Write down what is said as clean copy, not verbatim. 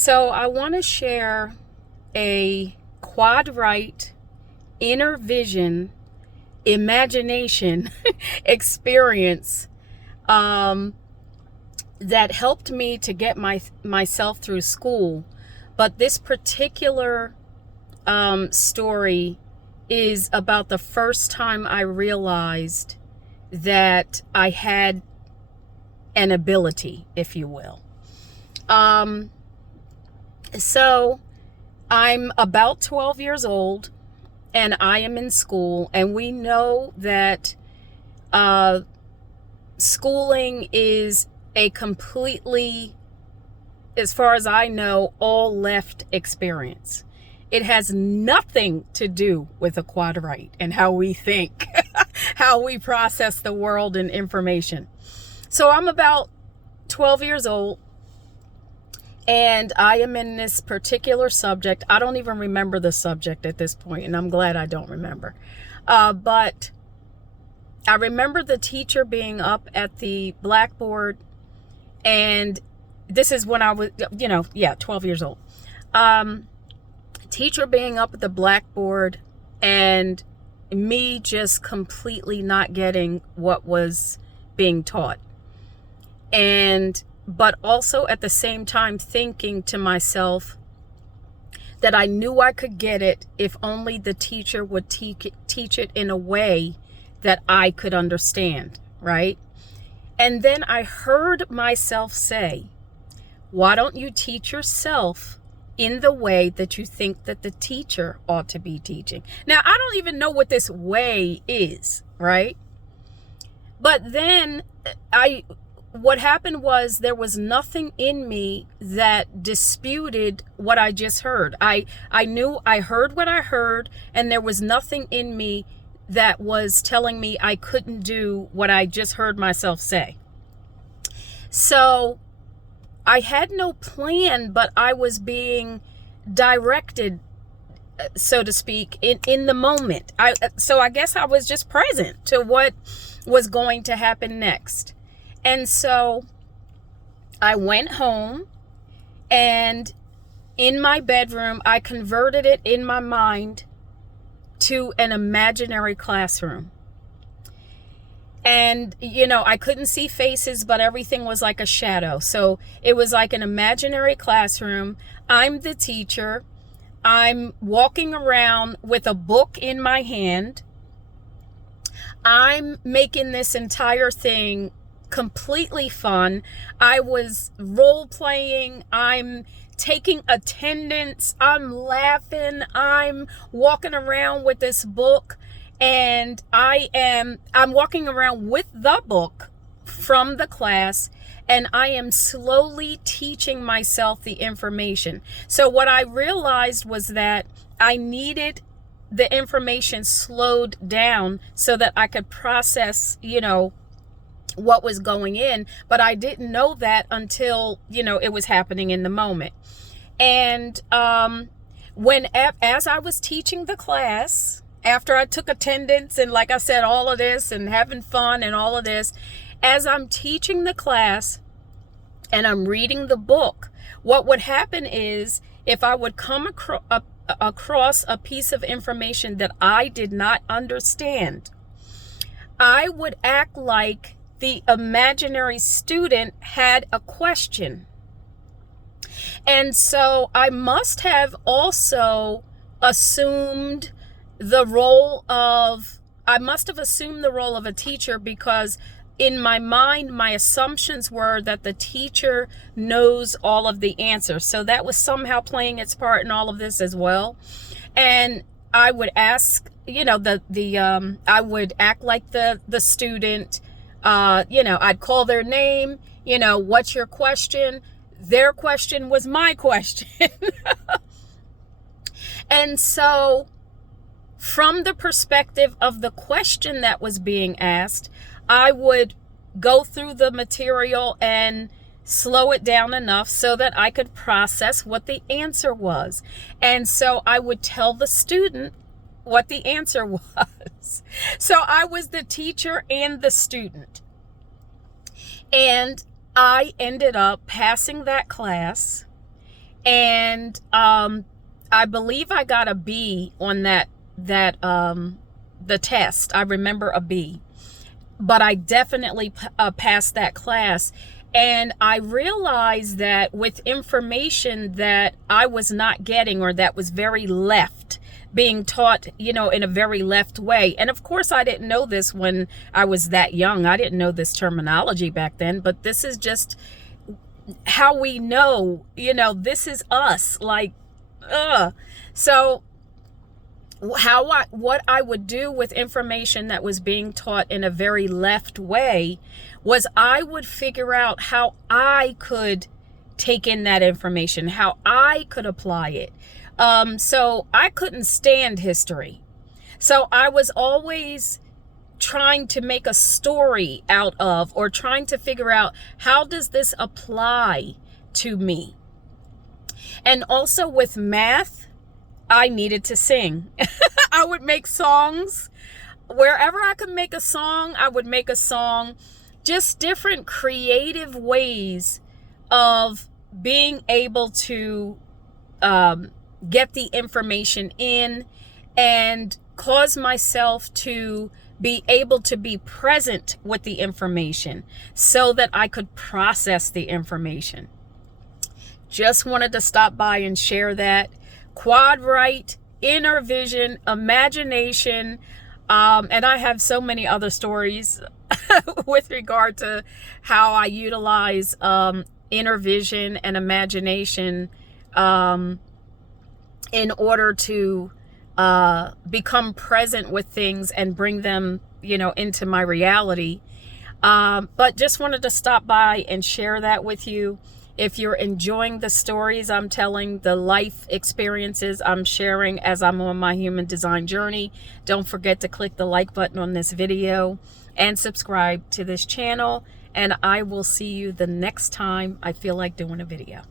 So I want to share a quad right inner vision imagination experience that helped me to get myself through school. But this particular story is about the first time I realized that I had an ability, if you will. So I'm about 12 years old and I am in school, and we know that schooling is a completely, as far as I know, all left experience. It has nothing to do with a quad right and how we think, how we process the world and information. So I'm about 12 years old and I am in this particular subject. I don't even remember the subject at this point, and I'm glad I don't remember. But I remember the teacher being up at the blackboard, and this is when I was, 12 years old. Teacher being up at the blackboard and me just completely not getting what was being taught. But also at the same time thinking to myself that I knew I could get it if only the teacher would teach it in a way that I could understand, right? And then I heard myself say, why don't you teach yourself in the way that you think that the teacher ought to be teaching? Now, I don't even know what this way is, right? But then what happened was there was nothing in me that disputed what I just heard. I knew I heard what I heard, and there was nothing in me that was telling me I couldn't do what I just heard myself say. So I had no plan, but I was being directed, so to speak, in the moment. So I guess I was just present to what was going to happen next. And so I went home, and in my bedroom, I converted it in my mind to an imaginary classroom. And, I couldn't see faces, but everything was like a shadow. So it was like an imaginary classroom. I'm the teacher. I'm walking around with a book in my hand. I'm making this entire thing completely fun. I was role playing. I'm taking attendance. I'm laughing. I'm walking around with this book, and I'm walking around with the book from the class, and I am slowly teaching myself the information. So what I realized was that I needed the information slowed down so that I could process, what was going in, but I didn't know that until, it was happening in the moment. And as I was teaching the class, after I took attendance and, like I said, all of this and having fun and all of this, as I'm teaching the class and I'm reading the book, what would happen is if I would come across a piece of information that I did not understand, I would act like the imaginary student had a question. And so I must have also assumed the role of a teacher, because in my mind, my assumptions were that the teacher knows all of the answers. So that was somehow playing its part in all of this as well. And I would ask, I would act like the student. I'd call their name, what's your question? Their question was my question. And so from the perspective of the question that was being asked, I would go through the material and slow it down enough so that I could process what the answer was. And so I would tell the student what the answer was. So I was the teacher and the student. And I ended up passing that class. And I believe I got a B on the test. I remember a B, but I definitely passed that class. And I realized that with information that I was not getting, or that was very left, being taught, in a very left way. And of course, I didn't know this when I was that young. I didn't know this terminology back then, but this is just how we know, this is us. Like, so what I would do with information that was being taught in a very left way was I would figure out how I could take in that information, how I could apply it. So I couldn't stand history. So I was always trying to make a story out of, or trying to figure out, how does this apply to me? And also with math, I needed to sing. I would make songs. Wherever I could make a song, I would make a song. Just different creative ways of being able to get the information in and cause myself to be able to be present with the information so that I could process the information. Just wanted to stop by and share that. Quad right, inner vision, imagination, and I have so many other stories with regard to how I utilize inner vision and imagination in order to become present with things and bring them, into my reality. But just wanted to stop by and share that with you. If you're enjoying the stories I'm telling, the life experiences I'm sharing as I'm on my human design journey, don't forget to click the like button on this video and subscribe to this channel. And I will see you the next time I feel like doing a video.